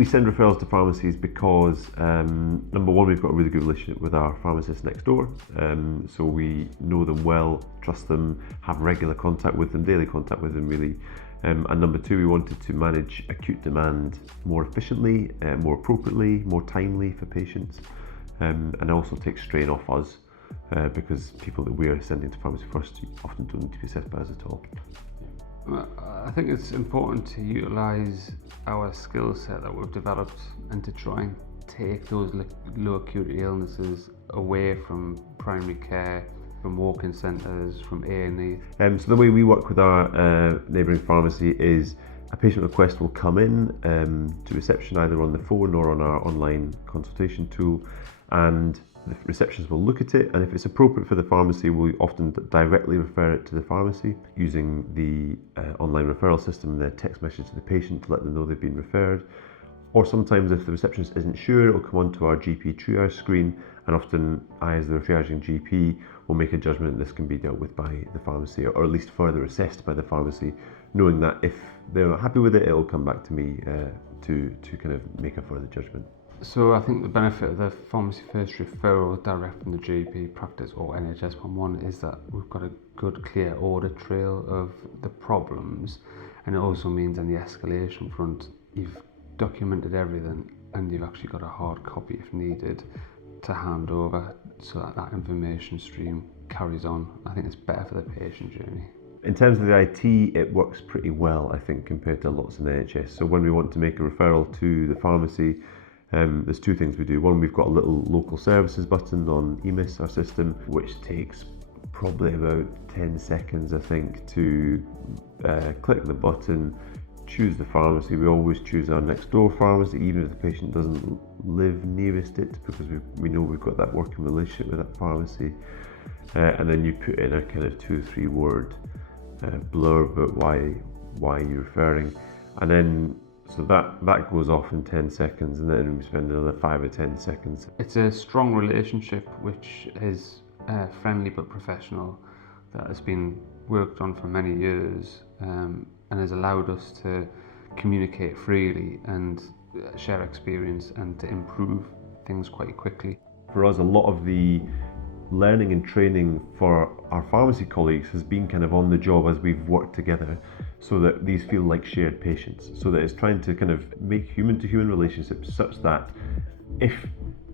We send referrals to pharmacies because, number one, we've got a really good relationship with our pharmacist next door. So we know them well, trust them, have regular contact with them, daily contact with them really. And number two, we wanted to manage acute demand more efficiently, more appropriately, more timely for patients, and also take strain off us because people that we are sending to Pharmacy First often don't need to be assessed by us at all. I think it's important to utilise our skill set that we've developed and to try and take those low acuity illnesses away from primary care, from walk-in centres, from A&E. So the way we work with our neighbouring pharmacy is a patient request will come in to reception either on the phone or on our online consultation tool, and the receptionist will look at it, and if it's appropriate for the pharmacy, we'll often directly refer it to the pharmacy using the online referral system and a text message to the patient to let them know they've been referred. Or sometimes if the receptionist isn't sure, it'll come onto our GP triage screen, and often I, as the triaging GP, will make a judgment that this can be dealt with by the pharmacy, or at least further assessed by the pharmacy, knowing that if they're not happy with it, it'll come back to me to kind of make a further judgment. So I think the benefit of the Pharmacy First referral direct from the GP practice or NHS 11 is that we've got a good clear audit trail of the problems, and it also means on the escalation front you've documented everything and you've actually got a hard copy if needed to hand over so that that information stream carries on. I think it's better for the patient journey. In terms of the IT, it works pretty well, I think, compared to lots in the NHS. So when we want to make a referral to the pharmacy, there's two things we do. One, we've got a little local services button on EMIS, our system, which takes probably about 10 seconds, I think, to click the button, choose the pharmacy. We always choose our next door pharmacy, even if the patient doesn't live nearest it, because we know we've got that working relationship with that pharmacy. And then you put in a kind of 2 or 3 word blurb about why you're referring, and then so that goes off in 10 seconds, and then we spend another 5 or 10 seconds. It's a strong relationship which is friendly but professional, that has been worked on for many years, and has allowed us to communicate freely and share experience and to improve things quite quickly. For us, a lot of the learning and training for our pharmacy colleagues has been kind of on the job as we've worked together, so that these feel like shared patients, so that it's trying to kind of make human to human relationships such that if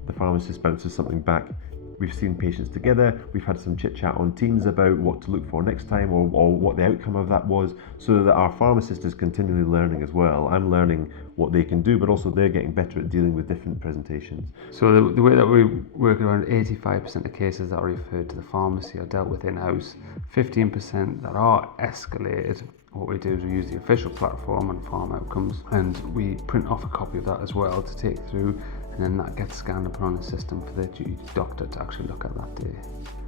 the pharmacist bounces something back, we've seen patients together, we've had some chit chat on Teams about what to look for next time, or what the outcome of that was, so that our pharmacist is continually learning as well. I'm learning what they can do, but also they're getting better at dealing with different presentations. So the way that we work, around 85% of cases that are referred to the pharmacy are dealt with in-house. 15% that are escalated, what we do is we use the official platform on Pharm Outcomes, and we print off a copy of that as well to take through, and then that gets scanned and put on the system for the duty doctor to actually look at that day.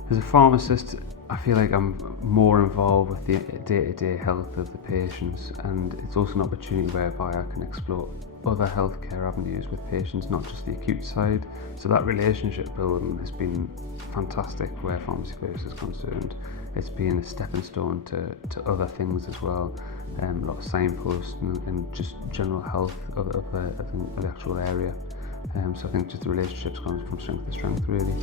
As a pharmacist, I feel like I'm more involved with the day-to-day health of the patients, and it's also an opportunity whereby I can explore other healthcare avenues with patients, not just the acute side. So that relationship building has been fantastic where Pharmacy First is concerned. It's been a stepping stone to other things as well, a lot of signposts and just general health of the actual area. So I think just the relationship's gone from strength to strength really.